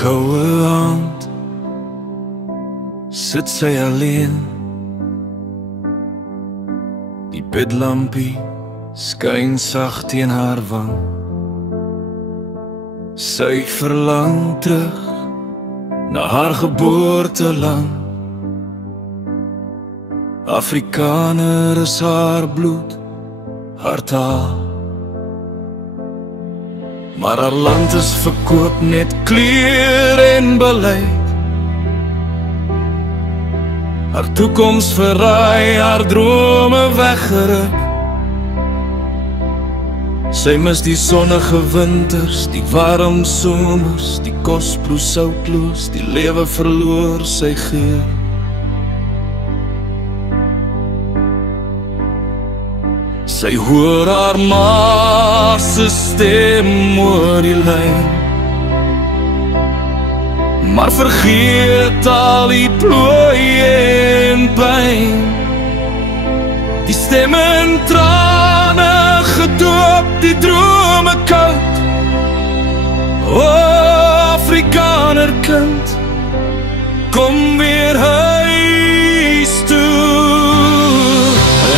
koue aand sit sy alleen. Die bedlampie skyn sag teen haar wang. Sy verlang terug na haar geboorteland. Afrikaner is haar bloed, haar taal. Maar haar land is verkoop net kleur en beleid. Haar toekoms verraai, haar drome weggeruk. Sy mis die sonnige winters, die warm somers, die kosbloes soutloos, die lewe verloor sy geur. Sy hoor haar ma se stem oor die lyn, maar vergeet al die plooi en pyn. Die stem in trane gedoop, die drome koud. O, Afrikaner kind, kom weer huis toe.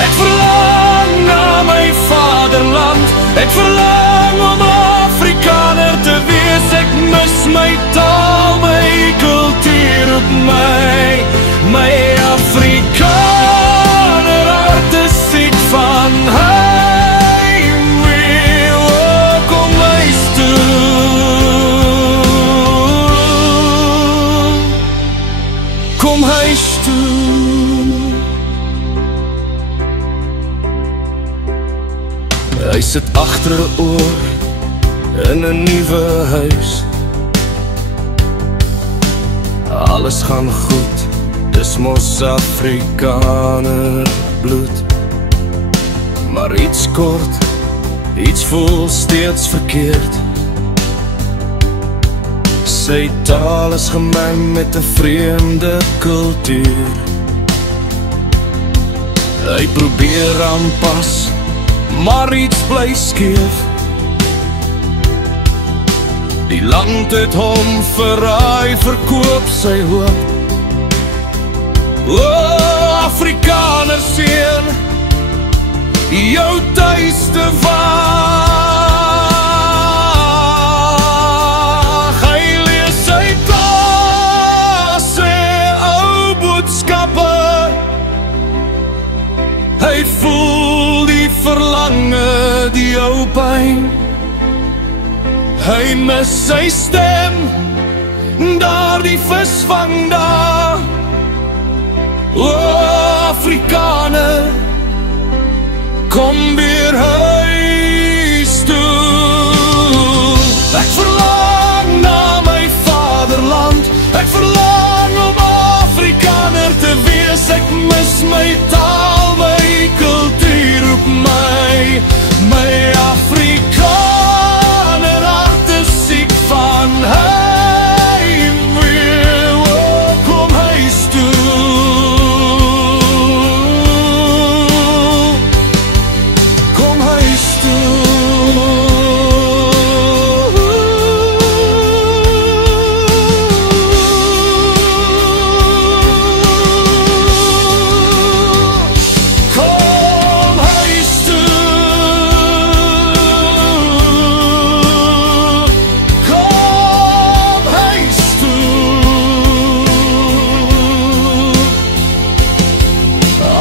Ek verlang na my vaderland, ek verlang om Afrikaner te wees. Ek mis my taal, my kultuur op my Afrikaner hart is siek van heimwee. Oh, kom huis toe, kom huis toe. Hy sit agter 'n oor in 'n nuwe huis. Alles gaan goed, dis mos Afrikaner bloed. Maar iets kort, iets voel steeds verkeerd. Sy taal is gemeng met 'n vreemde kultuur. Hy probeer aanpas, maar iets bly skeef. Die land het hom verraai, verkoop sy hoop. O, Afrikaner seun, jou tuiste wag. Hy lees sy plaas, sy ou boodskappe. Hy voel die verlange, die ou pyn. Hy mis sy stem, daar die visvang daar. O, Afrikaner, kom weer huis toe. Ek verlang na my vaderland, ek verlang om Afrikaner te wees. Ek mis my taal, my kultuur op my Afrikaner hart is siek van heimwee. Oh, kom huis toe, kom huis toe.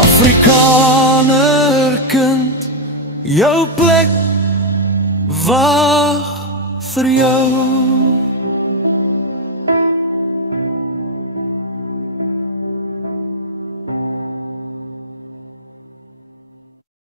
Afrikaner kind, jou plek wag vir jou.